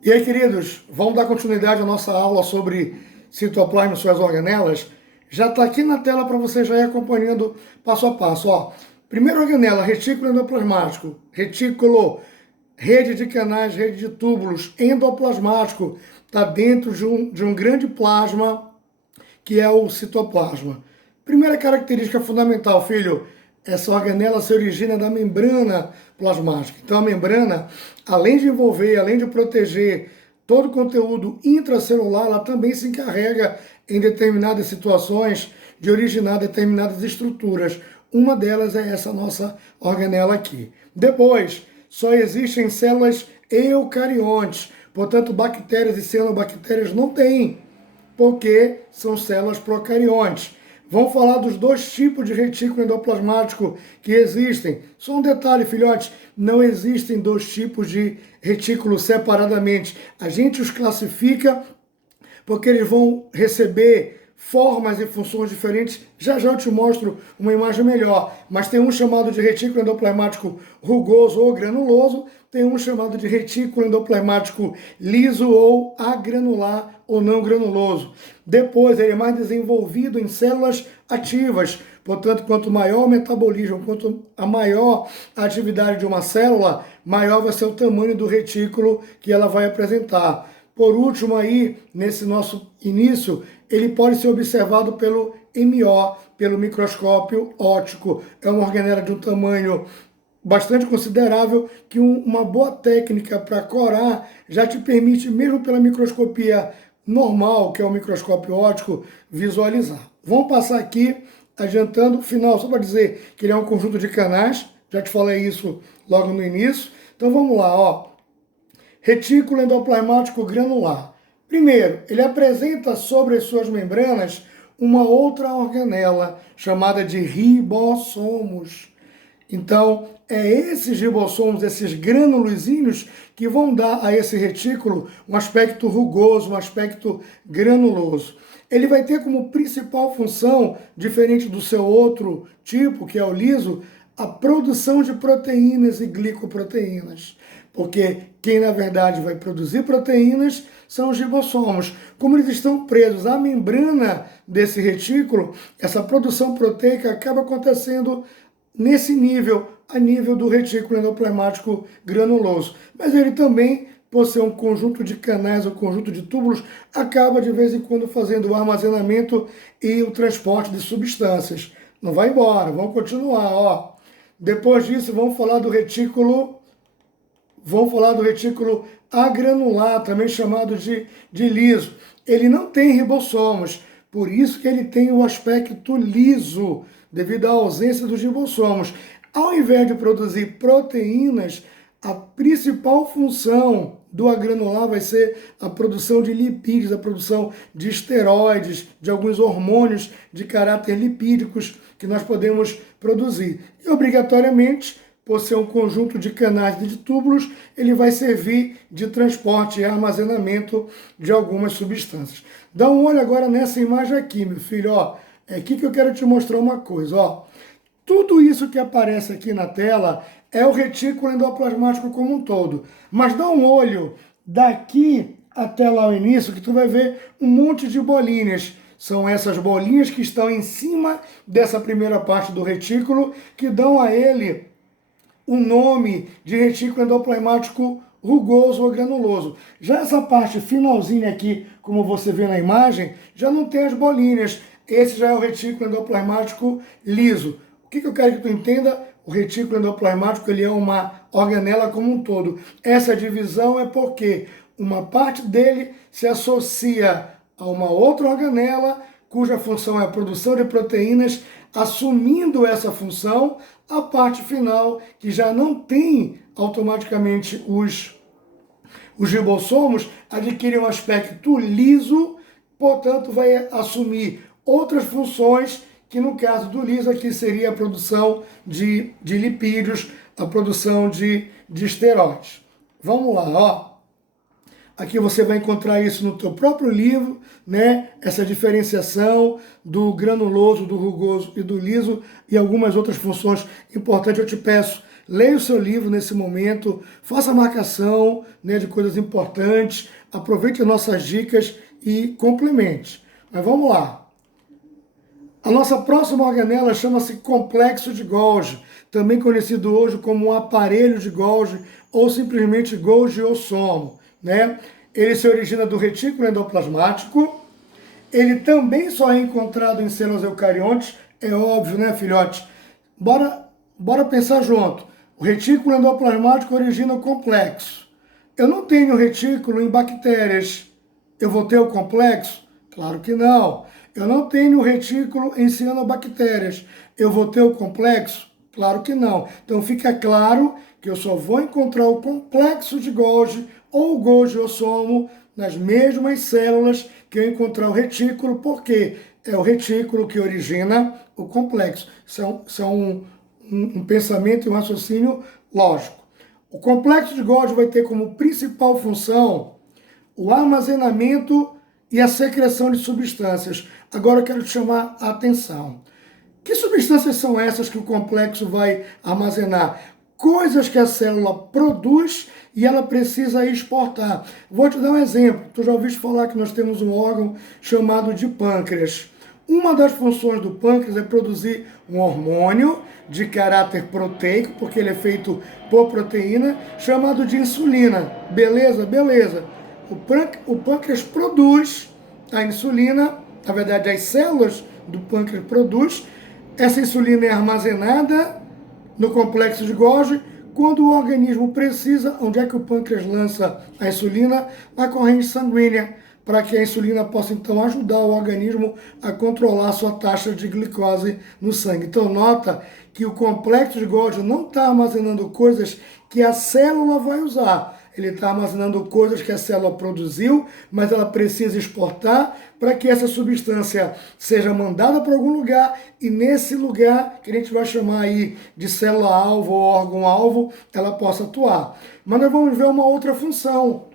E aí, queridos, vamos dar continuidade à nossa aula sobre citoplasma e suas organelas? Já está aqui na tela para você já ir acompanhando passo a passo. Ó, primeira organela, retículo endoplasmático, retículo, rede de canais, rede de túbulos, endoplasmático, está dentro de um grande plasma que é o citoplasma. Primeira característica fundamental, filho, essa organela se origina da membrana plasmática. Então a membrana, além de envolver, além de proteger todo o conteúdo intracelular, ela também se encarrega em determinadas situações de originar determinadas estruturas. Uma delas é essa nossa organela aqui. Depois, só existem células eucariontes, portanto bactérias e cianobactérias não têm, porque são células procariontes. Vamos falar dos dois tipos de retículo endoplasmático que existem. Só um detalhe, filhotes, não existem dois tipos de retículo separadamente. A gente os classifica porque eles vão receber formas e funções diferentes. Já já eu te mostro uma imagem melhor. Mas tem um chamado de retículo endoplasmático rugoso ou granuloso, tem um chamado de retículo endoplasmático liso ou agranular ou não granuloso. Depois, ele é mais desenvolvido em células ativas. Portanto, quanto maior o metabolismo, quanto a maior a atividade de uma célula, maior vai ser o tamanho do retículo que ela vai apresentar. Por último aí, nesse nosso início, ele pode ser observado pelo MO, pelo microscópio óptico. É uma organela de um tamanho bastante considerável, que uma boa técnica para corar já te permite, mesmo pela microscopia normal, que é o microscópio óptico, visualizar. Vamos passar aqui, adiantando o final, só para dizer que ele é um conjunto de canais, já te falei isso logo no início. Então vamos lá, ó. Retículo endoplasmático granular. Primeiro, ele apresenta sobre as suas membranas uma outra organela chamada de ribossomos. Então, é esses ribossomos, esses granulozinhos, que vão dar a esse retículo um aspecto rugoso, um aspecto granuloso. Ele vai ter como principal função, diferente do seu outro tipo, que é o liso, a produção de proteínas e glicoproteínas. Porque quem, na verdade, vai produzir proteínas são os ribossomos. Como eles estão presos à membrana desse retículo, essa produção proteica acaba acontecendo nesse nível, a nível do retículo endoplasmático granuloso. Mas ele também, por ser um conjunto de canais ou conjunto de túbulos, acaba de vez em quando fazendo o armazenamento e o transporte de substâncias. Não vai embora, vamos continuar, ó. Depois disso, vamos falar do retículo agranular, também chamado de liso. Ele não tem ribossomos, por isso que ele tem o aspecto liso, devido à ausência dos ribossomos. Ao invés de produzir proteínas, a principal função do agranular vai ser a produção de lipídios, a produção de esteroides, de alguns hormônios de caráter lipídicos que nós podemos produzir. E, obrigatoriamente, por ser um conjunto de canais e de túbulos, ele vai servir de transporte e armazenamento de algumas substâncias. Dá um olho agora nessa imagem aqui, meu filho, ó. É aqui que eu quero te mostrar uma coisa, ó. Tudo isso que aparece aqui na tela é o retículo endoplasmático como um todo. Mas dá um olho daqui até lá o início, que tu vai ver um monte de bolinhas. São essas bolinhas que estão em cima dessa primeira parte do retículo, que dão a ele o nome de retículo endoplasmático rugoso ou granuloso. Já essa parte finalzinha aqui, como você vê na imagem, já não tem as bolinhas. Esse já é o retículo endoplasmático liso. O que eu quero que tu entenda? O retículo endoplasmático ele é uma organela como um todo. Essa divisão é porque uma parte dele se associa a uma outra organela, cuja função é a produção de proteínas, assumindo essa função, a parte final, que já não tem automaticamente os ribossomos, adquire um aspecto liso, portanto vai assumir outras funções, que no caso do liso aqui seria a produção de lipídios, a produção de esteroides. Vamos lá, ó. Aqui você vai encontrar isso no teu próprio livro, né? Essa diferenciação do granuloso, do rugoso e do liso e algumas outras funções importantes. Eu te peço, leia o seu livro nesse momento, faça marcação, né, de coisas importantes, aproveite as nossas dicas e complemente. Mas vamos lá. A nossa próxima organela chama-se complexo de Golgi, também conhecido hoje como um aparelho de Golgi ou simplesmente Golgi-ossomo, né? Ele se origina do retículo endoplasmático. Ele também só é encontrado em células eucariontes, é óbvio, né, filhote? Bora pensar junto. O retículo endoplasmático origina o complexo. Eu não tenho retículo em bactérias. Eu vou ter o complexo? Claro que não. Eu não tenho retículo em cianobactérias. Eu vou ter o complexo? Claro que não. Então fica claro que eu só vou encontrar o complexo de Golgi ou o Golgi-ossomo nas mesmas células que eu encontrar o retículo, porque é o retículo que origina o complexo. Isso é um pensamento e um raciocínio lógico. O complexo de Golgi vai ter como principal função o armazenamento e a secreção de substâncias. Agora eu quero te chamar a atenção. Que substâncias são essas que o complexo vai armazenar? Coisas que a célula produz e ela precisa exportar. Vou te dar um exemplo. Tu já ouviste falar que nós temos um órgão chamado de pâncreas. Uma das funções do pâncreas é produzir um hormônio de caráter proteico, porque ele é feito por proteína, chamado de insulina. Beleza? Beleza. O pâncreas produz a insulina, na verdade as células do pâncreas produzem. Essa insulina é armazenada no complexo de Golgi. Quando o organismo precisa, onde é que o pâncreas lança a insulina? Na corrente sanguínea, para que a insulina possa então ajudar o organismo a controlar a sua taxa de glicose no sangue. Então nota que o complexo de Golgi não está armazenando coisas que a célula vai usar. Ele está armazenando coisas que a célula produziu, mas ela precisa exportar para que essa substância seja mandada para algum lugar e nesse lugar, que a gente vai chamar aí de célula-alvo ou órgão-alvo, ela possa atuar. Mas nós vamos ver uma outra função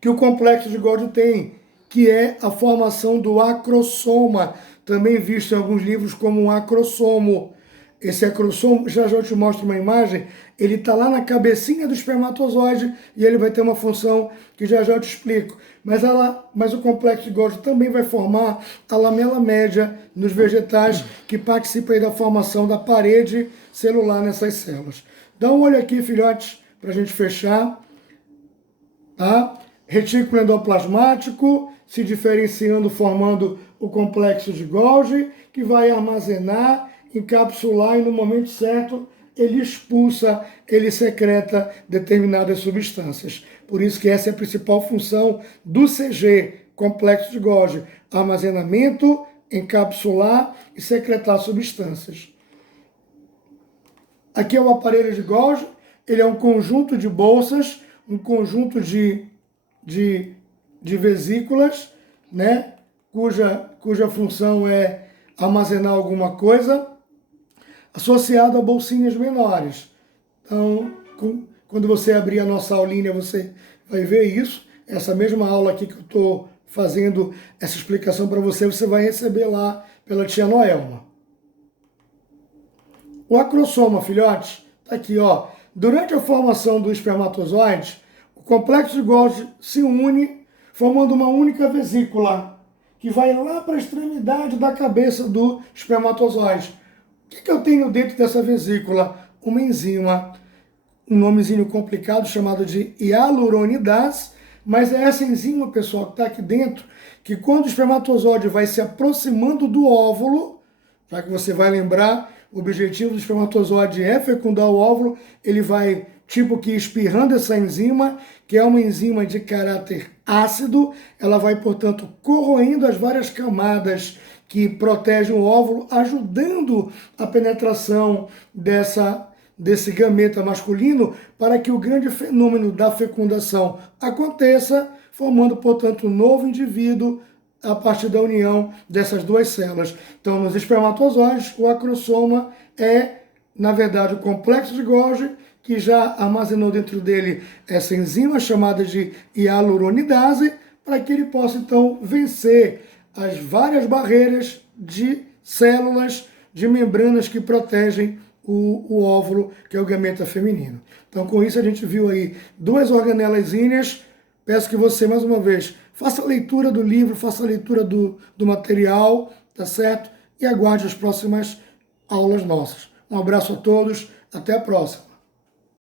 que o complexo de Golgi tem, que é a formação do acrossoma, também visto em alguns livros como um acrossomo. Esse acrossomo, já eu te mostro uma imagem, ele está lá na cabecinha do espermatozoide e ele vai ter uma função que já eu te explico. Mas o complexo de Golgi também vai formar a lamela média nos vegetais que participa aí da formação da parede celular nessas células. Dá um olho aqui, filhotes, para a gente fechar. Tá? Retículo endoplasmático se diferenciando, formando o complexo de Golgi, que vai armazenar, encapsular e no momento certo ele expulsa, ele secreta determinadas substâncias. Por isso que essa é a principal função do CG, complexo de Golgi, armazenamento, encapsular e secretar substâncias. Aqui é o aparelho de Golgi, ele é um conjunto de bolsas, um conjunto de vesículas, né, cuja função é armazenar alguma coisa, associado a bolsinhas menores. Então, quando você abrir a nossa aulinha, você vai ver isso. Essa mesma aula aqui que eu estou fazendo essa explicação para você, você vai receber lá pela tia Noelma. O acrossoma, filhote, está aqui, ó. Durante a formação do espermatozoide, o complexo de Golgi se une, formando uma única vesícula, que vai lá para a extremidade da cabeça do espermatozoide. O que eu tenho dentro dessa vesícula? Uma enzima, um nomezinho complicado chamado de hialuronidase, mas é essa enzima, pessoal, que está aqui dentro, que quando o espermatozoide vai se aproximando do óvulo, já que você vai lembrar, o objetivo do espermatozoide é fecundar o óvulo, ele vai tipo que espirrando essa enzima, que é uma enzima de caráter ácido, ela vai, portanto, corroendo as várias camadas que protegem o óvulo, ajudando a penetração desse gameta masculino para que o grande fenômeno da fecundação aconteça, formando, portanto, um novo indivíduo a partir da união dessas duas células. Então, nos espermatozoides, o acrossoma é, na verdade, o complexo de Golgi, que já armazenou dentro dele essa enzima chamada de hialuronidase, para que ele possa, então, vencer as várias barreiras de células, de membranas que protegem o óvulo, que é o gameta feminino. Então, com isso, a gente viu aí 2 organelazinhas. Peço que você, mais uma vez, faça a leitura do livro, faça a leitura do material, tá certo? E aguarde as próximas aulas nossas. Um abraço a todos, até a próxima.